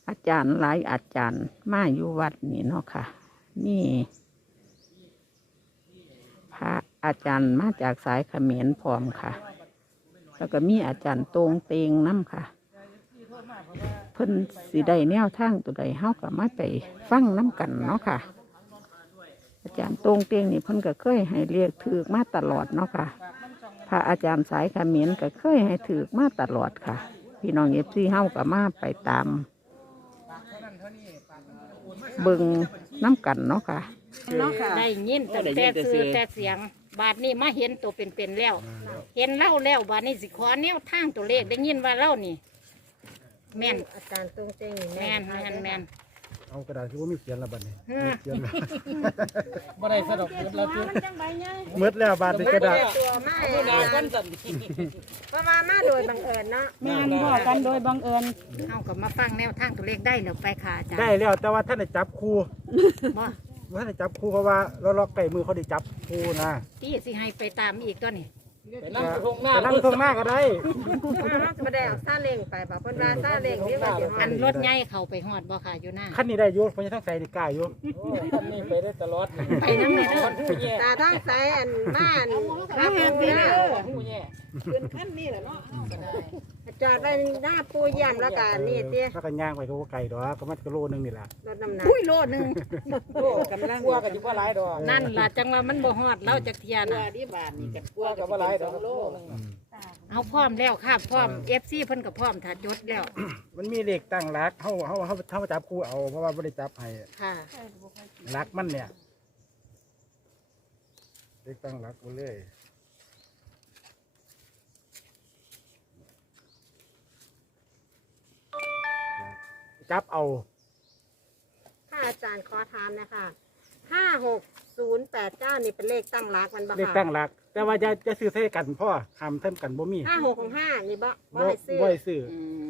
อาจารย์หลายอาจารย์มาอยู่วัดนี่เนาะค่ะนี่พระอาจารย์มาจากสายเขมรพร้อมค่ะแล้วก็มีอาจารย์ตรงเตงน้ำค่ะเพิ่นสิได้แนวทางตัวใดเฮาก็มาไปฟังน้ำกันเนาะค่ะอาจารย์ตรงเตงนี่เพิ่นก็เคยให้เรียกถือมาตลอดเนาะค่ะพระอาจารย์สายเขมรก็เคยให้ถือมาตลอดค่ะพี่น้องFCเฮาก็มาไปตามเบิ่งน้ำกันเนาะค่ะได้ยินแต่ซื้อแต่เสียงบาดนี้มาเห็นตัวเป็นๆแล้ว เห็นเล่าแล้วบาดนี้สิขอแนวทางตัวเลขได้ยินว่าเล่านี่แม่นอาจารย์ตรงเต็งแม่นเอากระดาษที่ว่ามีเขียนละบัดนี้เขียนละบ่ได้สะดอกหมดแล้วคือหมดแล้วบาดนี้กระดาษตัวมาผู้นาคนสั่นเพราะว่ามาโดยบังเอิญเนาะแม่นบอกกันโดยบังเอิญเอากับมาฟังแนวทางตัวเลขได้แล้วไปค่ะอาจารย์ได้แล้วแต่ว่าท่านได้จับคู่บ่ท่านได้จับคู่เพราะว่าเราล็อกไก่มือเขาได้จับคู่นะที่สิให้ไปตามอีกตัวนี้ไปนั่งตรงหน้าแต่นั่งตรงหน้าก็ได้เราจะมาได้เอาซาเล้งไปป่ะเพิ่นว่าซาเล้งนี่ว่าสิอันรถใหญ่เข้าไปฮอดบ่ค่ะอยู่หน้าขั้นนี้ได้อยุ่เพราะจะต้องใส่ในกายอยู่ท่านนี่ไปได้ตลอดไปน้ำเลยเด้อผู้แย่ตาท้องใสอันบ้านครับพี่นะผู้แย่จอดไปหน้าปูย่ำแล้วก็นี่ติถ้ากันย่างไปก็ไก่ดอกก็มันก็โลนึงนี่แหละรถน้ำหนักอุ้ยโลนึงโอ้กำลังกลัวกันอยู่ว่าหลายดอกนั่นล่ะจังว่ามันบ่ฮอดเราจักเทียน่ะกลัวกับว่าหลายดอกโลนึงเอาพร้อมแล้วค่ะพร้อม FC เพิ่นก็พร้อมถ้าจดแล้วมันมีเหล็กตั้งรักเขาจับคู่เอาเพราะว่าไม่ได้จับให้ค่ะรักมันเนี่ยเหล็กตั้งรักไปเลยจับเอาถ้าอาจารย์ขอถามนะคะ56089นี่เป็นเลขตั้งรักมันบ่เหล็กค่ะตั้งรัก แต่ว่าจะซื้อใส่กันพ่อคำเท่ากันบ่มี 5665นี่บ่บ่บ่ให้ซื้อบ่ให้ซื้อ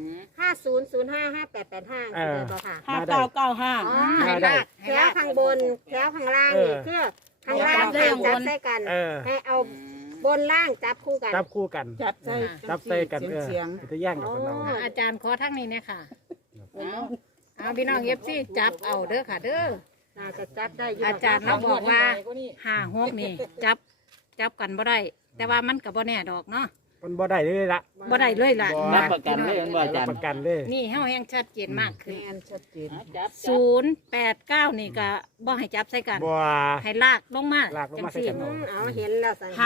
50055885 เออสิได้บ่ค่ะมาได้อ๋อมาได้แถวข้างบนแถวข้างล่างนี่คือข้างล่างห้ามจับใส่กันเออให้เอาบนล่างจับคู่กันจับคู่กันจับใส่จับใส่กันจะแย่งกันเราอาจารย์ขอทั้งนี้เนี่ยค่ะเอาพี่น้องFCจับเอาเด้อค่ะเด้อน่าจะจับได้อยู่อาจารย์เราบอกว่า5-6นี่จับกันบ่ได้ แต่ว่ามันก็บ่แน่ดอกเนาะมันบ่ได้เลยละบ่ได้เลยล่ะรับประกันเลยว่าอาจารย์ประกันเลยนี่เฮาแฮงชัดเจนมากขึ้นชัดเจน 089นี่ก็บ่ให้จับใส่กันบัวให้ลากลงมาลากลงมาใส่จักันงเอาเห็นแล้วสัง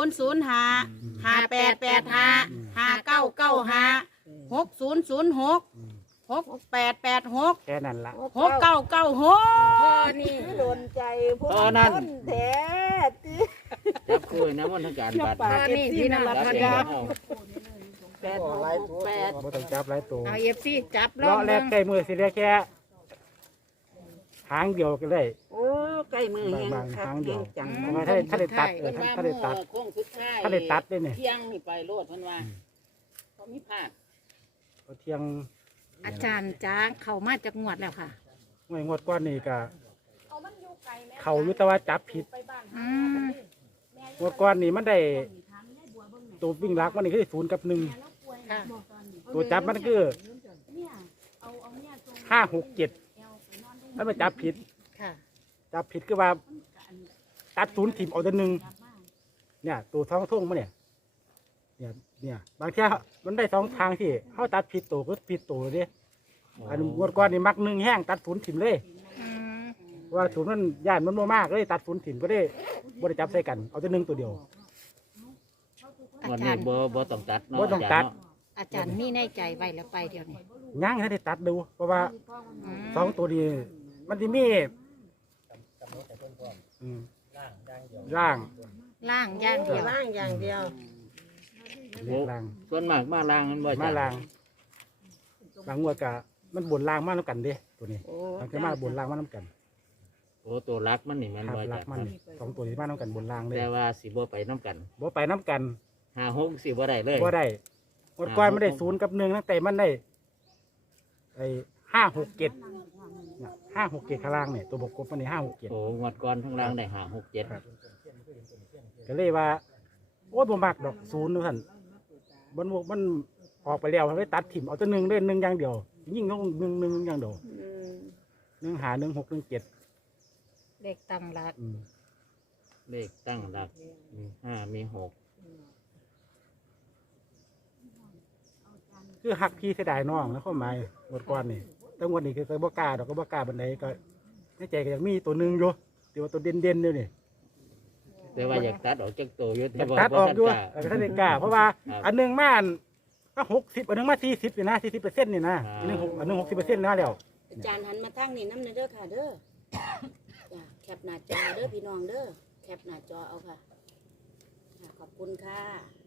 50055885599560066886 แค่นั้นละ 6996พอนี่โดนใจพวกนั่นแท้ติจับคุยนะมันทั้งการบัตรพอนี่พี่น้องรับพอเสียดีงเอาบ่ต้องจับหลายตัวเอา FC จับลเลาะงแรกใกล้มือสิเรียกแค่หางเดียวกันเลยโอ้ใกล้มือแห้งบางคักหางเดีแห้ยวงจังถ้าได้ตัดถ้าได้ตัดโค้งสุดท้ายถ้าได้ตัดด้วยเนี่ยเที่ยงนี่ไปโลดเพิ่นว่าเขามีพลาดเที่ยงอาจารย์จ้าเข้ามาจากงวดแล้วค่ะงวดก้อนนี่ก็เขาอยู่แต่ว่าจับผิดอืมงวดก้อนนี่มันได้ตัววิ่งลักมันนี่คือ0 กับค่ะ 1ตัวจับมันคือ5 6 7แล้วมันจับผิดค่ะจับผิดคือว่าตัด0ถิ่มเอาแต่1เนี่ยตัวท้องทุ่งมันเนี่ยบางทีมันได้2ทางที่เขาตัดผิดตัวก็ผิดตัวเลยอันงวดก้อนนี่มัก1แห้งตัด0ถิ่มเลยอืมว่าศูนย์มันย่านมันบ่มากเลยตัด0ถิ่มก็ได้บ่ได้จับใส่กันเอาแต่1ตัวเดียวอาวันจานี้รย์บ่ต้องตัดเนาะบ่ต้องตัดอาจารย์มีในใจไว้แล้วไปเดี๋ยวนี้ย่างให้ได้ตัดดูเพราะว่าอืม 2ตัวนี้มันจะมีล่างล่างอย่างเดียวล่างอย่างเดียวเรียกล่างส่วนมากมาลางมันบ่อาจารย์มาล่างบางงวดกะมันบนล่างมาน้ำกันเด้ตัวนี้มันจะมาบนล่างมาน้ำกันโอ้ตัวรักมันนี่มันครับบ่อาลัจาก รย์มันสองตัวนี้มาน้ำกันบนล่างเลยแต่ว่าสิบ่ไปน้ำกันบ่ไปน้ำกัน 56สิบ่ได้เลยบ่ได้งวดก้อนไม่ได้0 กับ 1ตั้งแต่มันได้ไอ้5 6 7 5 6 7ข้างล่างเนี่ยตัวบกกบมันนี่5 6 7 โอ้งวดก่อนข้างล่างได้567 ครับก็เลยว่าโอ้ยบ่มักดอก0นู่นท่านมันออกไปแล้วมันไปตัดถิ่มเอาแต่1เล่น1อย่างเดียวยิ่งน้องหนึ่งอย่างเดียว1 5 1 6 1 7 เลขตั้งหลักเลขตั้งหลักมี5มี6 คือหักพี่เสียดายน้องแล้วเข้ามาหมดก่อนนี่แต่งวดนี้ก็บ่กล้าดอกก็บ่กล้าบันไดก็ในใจก็ยังมีตัวหนึงอยู่ที่ว่าตัวเด่นๆอยู่นี่แต่ว่าอยากตัดออกจากตัวอยู่อยากตัดออกด้วยแต่ท่านได้กล้าเพราะว่าอันหนึงมาก็60อันหนึงมา40นี่นะ40%นี่นะอันหนึง60%นะแล้วอาจารย์หันมาทางนี้น้ำเด้อค่ะเด้อจ้ะแคปหน้าจอเด้อพี่น้องเด้อแคปหน้าจอเอาค่ะขอบคุณค่ะ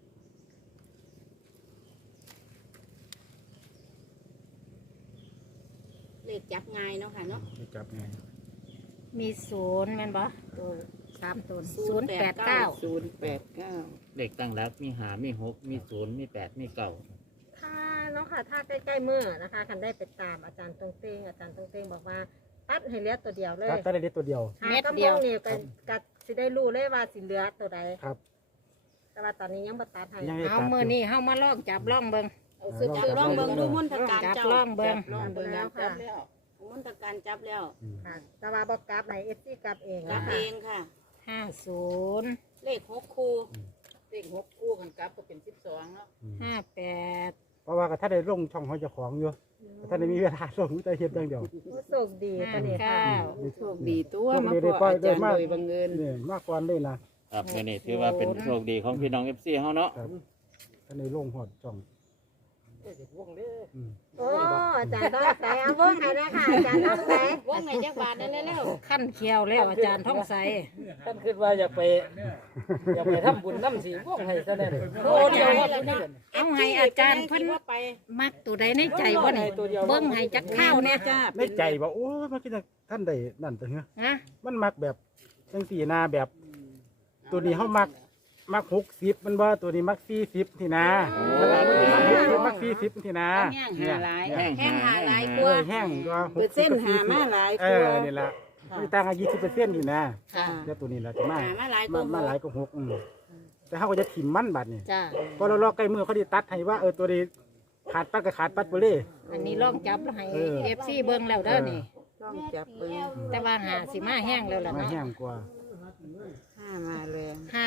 เลขจับง่ายเนาะค่ะเนาะจับไงมีศูนย์แม่นบ่ตัว3ตัว089 เลขตั้งหลักมี5มี6มี0มี8มี9 ถ้าเนาะค่ะถ้าใกล้ๆมือนะคะคันได้ไปตามอาจารย์ตรงเต้งอาจารย์ตรงเต้งบอกว่าตัดให้เหลือตัวเดียวเลยตัดได้เด็ดตัวเดียวเม็ดเดียวนี่ก็สิได้รู้เลยว่าสิเหลือตัวใดครับแต่ว่าตอนนี้ยังบ่ตัดให้ยังให้เอาตัดมื้อนี้เฮามาลองจับลองเบิ่งสุดจับลองเบิ่งดูมนตการจับเจ้าลองเบิ่งลองเบิ่งแล้วค่ะมนตการจับแล้วค่ะแต่ว่าบ่กลับไหน FC กลับเองกลับเองค่ะ 50 เลข6คู่เลข6คู่กันกลับก็เป็น12เนาะ 58 เพราะว่าก็ถ้าได้ลงช่องของเจ้าของอยู่ถ้าได้มีเวลาลงแต่เฮ็ดอย่างเดียวโชคดีตอนนี้ค่ะ 59 โชคดีตัวโชคมาดีพได้บปล่อยอาได้จารย์มากโดยบังเอิญนี่มากกว่าเลยนะครับนี่ถือว่าเป็นโชคดีของพี่น้อง FC เฮาเนาะครับถ้าได้ลงหอดช่องวงเด้ออืมโอ้อาจารย์ต้องใส่เอาเบิ่งให้นะค่ะอาจารย์ต้องใส่วงไหนจักบาทนั่นแล้วขั้นเคียวแล้วอาจารย์ท่องใสท่านคิดว่าอยากไปทำบุญน้ำสีวงให้ซะแน่โอ้เดียวว่าตัวนี้เอาให้อาจารย์เพิ่นมักตัวใดในใจบ่นี่เบิ่งให้จักข้าวเนี่ยจ้าในใจว่าโอ้ยมันคิดว่าท่านได้นั่นแต่เงี้ยนะมันมักแบบจังสี่นาแบบ ตัวนี้เขามัก60มันว่าตัวนี้มัก40ที่นามัก40ที่นาแห้งหาหลายแห้งแห้งหาหลายเออแห้งก็เปอร์เซ็นต์หามาหลายเออนี่ละมีตังค์20%อยู่นะค่ะแล้วตัวนี้ละจะมาหามาหลายกว่ามาหลายกว่า6แต่เขาก็จะถิ่มมันบัดนี่จ้าพอเราลอกใกล้มือเขาได้ตัดให้ว่าตัวนี้ขาดปัดก็ขาดปัดไปเลยอันนี้ลองจับแล้วให้เออ FC เบิ่งแล้วเด้อนี่ต้องจับเบิ่งแต่ว่าหาสิมาแห้งแล้วล่ะมาเนาะแห้งกว่า 5มาเลย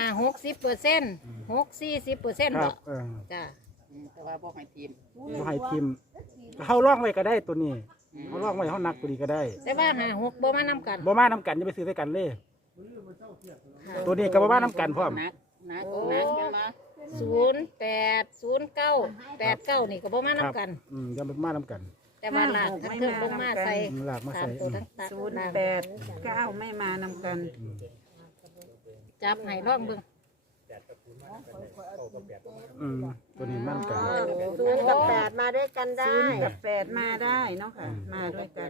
50% 60% ครับจ้าแต่ว่าบ่ให้ทีมบ่ให้ทิมเขาลอกไว้ก็ได้ตัวนี้เขาลอกไว้เขานักตัวนี้ก็ได้แต่ว่า56บ่มานํกันบ่มาน้ำกันจะไปซื้อด้วยกันเลย ตัวนี้กับบ่มาน้ำกันพร้อมนักกันมา 080989นี่ก็บ่มานํกันจะมาน้ำกันแต่ว่าหลากทั้งเครื่องลงมาใส่หลากมาตาใส่มตัวทั้งตัด 089ไม่มานำกันจับให้ลองเบิ่งตัวนี้มาน้ำกัน 0 กับ 8มาด้วยกันได้กับ8มาได้เนาะค่ะ มาด้วยกัน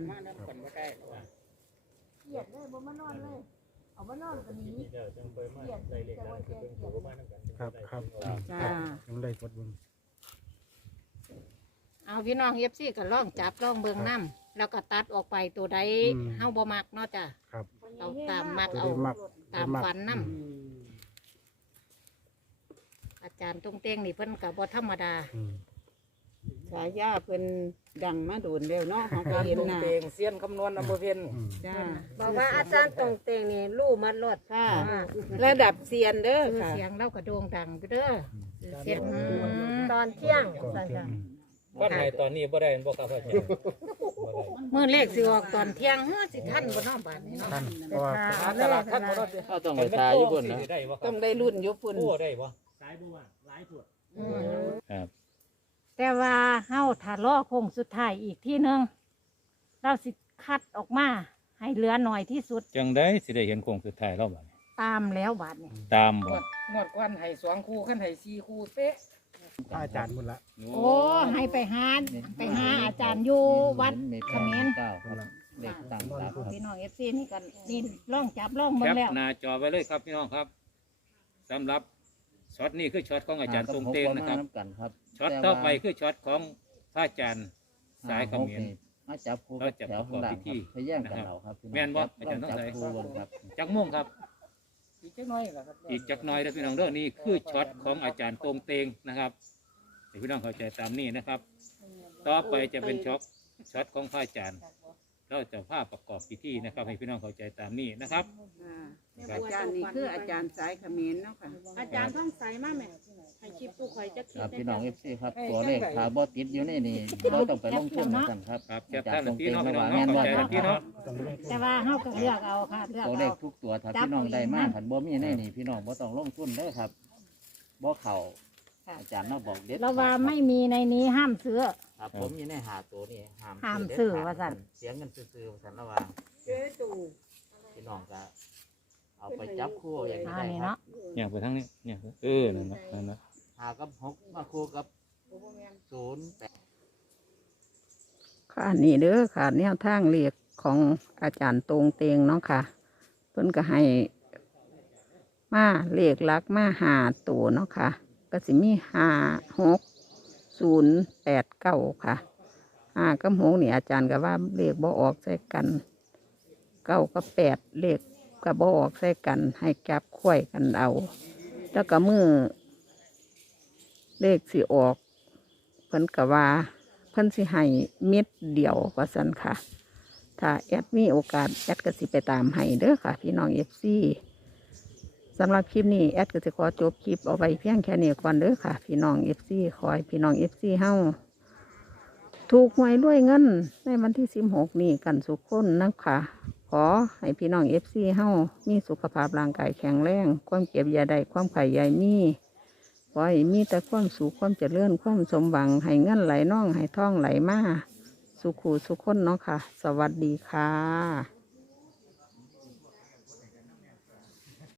ครับครับจ้ายังได้กดเบิ่งเอาพี่น้องFCก็ลองจับลองเบิ่งนํแล้วก็ตัดออกไปตัวใดเฮาบ่มักเนาะจ้ะครับเอาตามมักตัวเอานี้มักตามฝันนํอาจารย์ตรงเต้งนี่เพิ่นก็บ่ธรรมดาฉายาเพิ่นดังมาโดนแล้วเนาะของก็เห็นน่ะเสียนคำนวณอำเภอเพียนจ้าบอกว่าอาจารย์ตรงเตงนี่รู้มัดรถค่ะ ระดับเซียนเด้อคือค่ะเสียงเราก็โด่งดังไปเด้อเสียงตอนเที่ยงก่อนสั่นเที่ยค่ะงวันไหนตอนนี้บ่ได้บ่ครับอาจารย์มื้อเลขสิออกตอนเที่ยงเฮ้อสิทันบ่เนาะบาดนี้เนาะท่านเพราะว่าหาตลาดท่านบ่ได้เขาต้องไปทายอยู่บนนะได้บ่คต้รัอบ งได้รุ่นอยุพุ่นโอ้ได้บ่ครับแต่ว่าเฮาถ้ารอโค้งสุดท้ายอีกที่นึงเราสิคัดออกมาให้เหลือหน่อยที่สุดจังได้สิได้เห็นโค้งสุดท้ายแล้วบัดนี้ตามแล้วบาดนี้ตามบ่งวดก้อนให้2คู่ขั้นให้4คู่เป๊ะอาจารย์หมดละโอ้ให้ไปหาอาจารย์อยู่วัดมีเข 8 มร 9ครับเลขตั้งหลักครับพี่น้อง FC นี่กันนี่ลองจับลองแคเบิ่งปแล้วหน้าจอไว้เลยครับพี่น้องครับสำหรับช็อตนี้คือช็อตของอาจารย์ทรงเตงนะครับมากันครับช็อตต่อไปคือช็อตของพระอาจารย์สายเขมรมาจับคู่กับแถวข้างหลังครับพยายามกันเราครับพี่น้องแม่นบ่ครับอาจารย์ต้องจับใส่คู่กันครับจักม่วงครับอีกจักหน้อยล่ะครับอีกจักหน้อยเด้อพี่น้องเด้อนี่คือช็อตของอาจารย์ตรงเตงนะครับให้พี่น้องเข้าใจตามนี้นะครับ ต่อไปจะเป็นช็อตของพระอาจารย์เราจะภาพประกอบพิธีนะครับ ให้พี่น้องเข้าใจตามนี้นะครับอาจารย์นี่คืออาจารย์สายเขมรเนาะค่ะอาจารย์ท่องใสมาแม่ให้คลิปผู้ข่อยจะคิคดรับได้พี่น้องจ้ะ FC ครับตัวเลขถ้าบ่ติดอยู่ในนี่บ่ต้องไปลงทุนกันครับครับแคอาปจารท่านย์ตรงพี่เต็งน้องมาพี่น้องว่าเนาะแม่นเข้าบ่ใจครับพี่น้องแต่ว่าเฮาก็เลือกเอาค่ะเลือกตัวเลเอาขทุกตัวถ้าพี่น้องได้มาคันบ่มีในนี่พี่น้องบ่ต้องลงทุนเด้อครับบ่เข้าอาจารย์เราบอกเด็ดเราว่าไม่มีในนี้ห้ามซื้อครับผมอยู่ในหาตัวนี่ห้ามซื้อว่าซั่นเสียเงินซื้อๆว่าซั่นแล้วว่าพี่น้องก็เอาไปจับคู่อย่างนี้อันได้นี้ครับเนาะเนี่ยไปทางนี้เนี่ยนั่นนะนั่นนะ 5 กับ 6 มาคู่กับ0 8 ค่ะอันนี้เด้อค่ะแนวทางเลขของอาจารย์ตรงเตงเนาะค่ะเพิ่นก็ให้มาเลขหลักมาหาตัวเนาะค่ะ ก็สิมี5 6 0 8 9ค่ะ5กับ6นี่อาจารย์ก็ว่าเลขบ่ออกใส่กัน9กับ8เลขก็บ่ออกใส่กันให้จับคู่กันเอา แล้วก็มือเลขสิออกเพิ่นก็ว่าเพิ่นสิให้เม็ดเดียวว่าซั่นค่ะ ถ้าแอดมีโอกาสแอดก็สิไปตามให้เด้อค่ะ พี่น้องFC สำหรับคลิปนี้แอดก็จะขอจบคลิปเอาไว้เพียงแค่นี้ก่อนเด้อค่ะ พี่น้อง FC ขอให้พี่น้อง FC เฮาถูกหวยรวยเงินในวันที่16นี้กันสุขคนนะคะขอให้พี่น้อง FC เฮามีสุขภาพร่างกายแข็งแรงความเก็บอย่าได้ความไข่ใหญ่มีขอให้มีแต่ความสุขความเจริญความสมหวังให้เงินไหลน่องให้ท่องไหลมาสุขูสุขคนเนาะค่ะ สวัสดีค่ะ